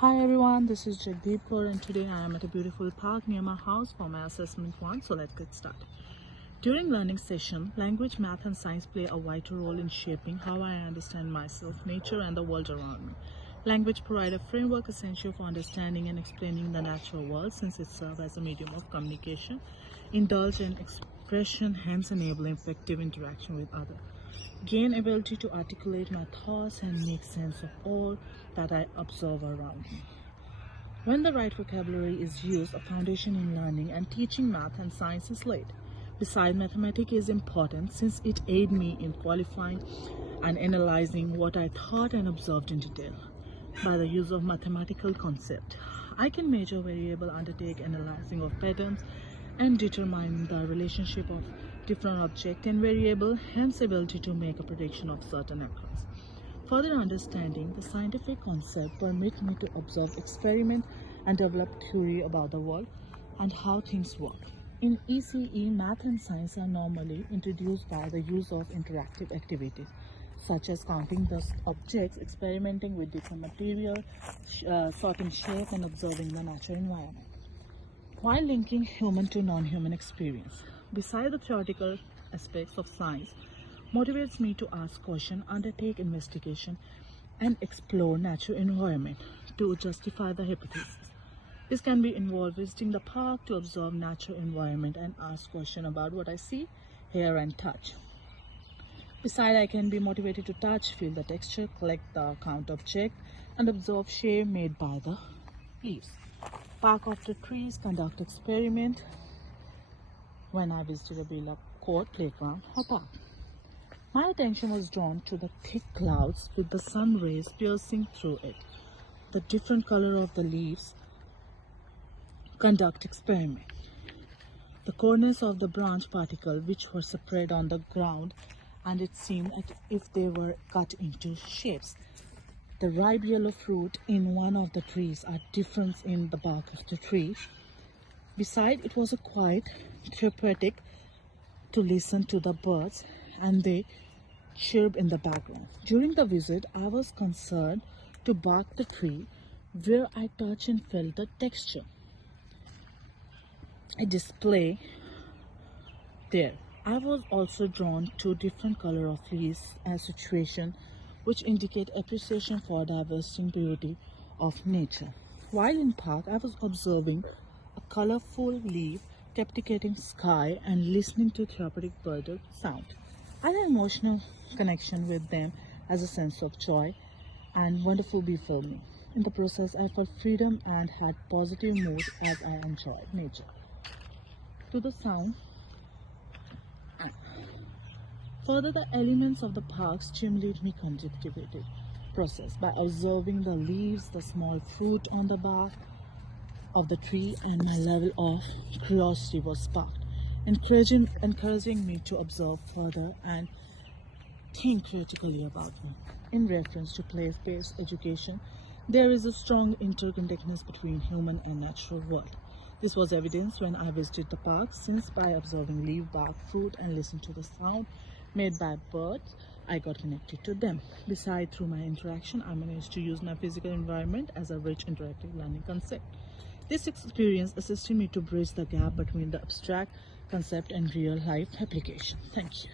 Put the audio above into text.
Hi everyone, this is Jagdeep Kaur and today I am at a beautiful park near my house for my assessment 1, so let's get started. During learning session, language, math and science play a vital role in shaping how I understand myself, nature and the world around me. Language provides a framework essential for understanding and explaining the natural world since it serves as a medium of communication, indulgent expression, hence enabling effective interaction with others. Gain ability to articulate my thoughts and make sense of all that I observe around me. When the right vocabulary is used, a foundation in learning and teaching math and science is laid. Besides, mathematics is important since it aids me in qualifying and analyzing what I thought and observed in detail. By the use of mathematical concept, I can measure variable, undertake analyzing of patterns, and determine the relationship of different object and variable, hence ability to make a prediction of certain occurrence. Further understanding the scientific concept permit me to observe, experiment, and develop theory about the world and how things work. In ECE, math and science are normally introduced by the use of interactive activities such as counting the objects, experimenting with different material, sorting shape, and observing the natural environment, while linking human to non-human experience. Besides the theoretical aspects of science, motivates me to ask questions, undertake investigation, and explore natural environment to justify the hypothesis. This can be involved visiting the park to observe natural environment and ask questions about what I see, hear, and touch. Besides, I can be motivated to touch, feel the texture, collect the count object, and observe shape made by the leaves. Park of the trees, conduct experiment when I visited Abelia court, playground, or park. My attention was drawn to the thick clouds with the sun rays piercing through it. The different color of the leaves, conduct experiment. The corners of the branch particle which were spread on the ground, and it seemed as if they were cut into shapes. The ripe yellow fruit in one of the trees are different in the bark of the tree. Besides, it was a quite therapeutic to listen to the birds and they chirp in the background. During the visit, I was concerned to bark the tree where I touched and felt the texture. A display there. I was also drawn to different color of leaves and situation which indicate appreciation for diversity and beauty of nature. While in park, I was observing a colorful leaf, captivating sky, and listening to therapeutic bird sound. I had an emotional connection with them as a sense of joy and wonderful befell me. In the process, I felt freedom and had positive mood as I enjoyed nature. To the sound. Further, the elements of the park stimulate me conjunctivated process by observing the leaves, the small fruit on the bark of the tree, and my level of curiosity was sparked, encouraging me to observe further and think critically about me. In reference to place-based education, there is a strong interconnectedness between human and natural world. This was evidenced when I visited the park, since by observing leaf, bark, fruit, and listening to the sound made by birds, I got connected to them. Besides, through my interaction, I managed to use my physical environment as a rich interactive learning concept. This experience assisted me to bridge the gap between the abstract concept and real life application. Thank you.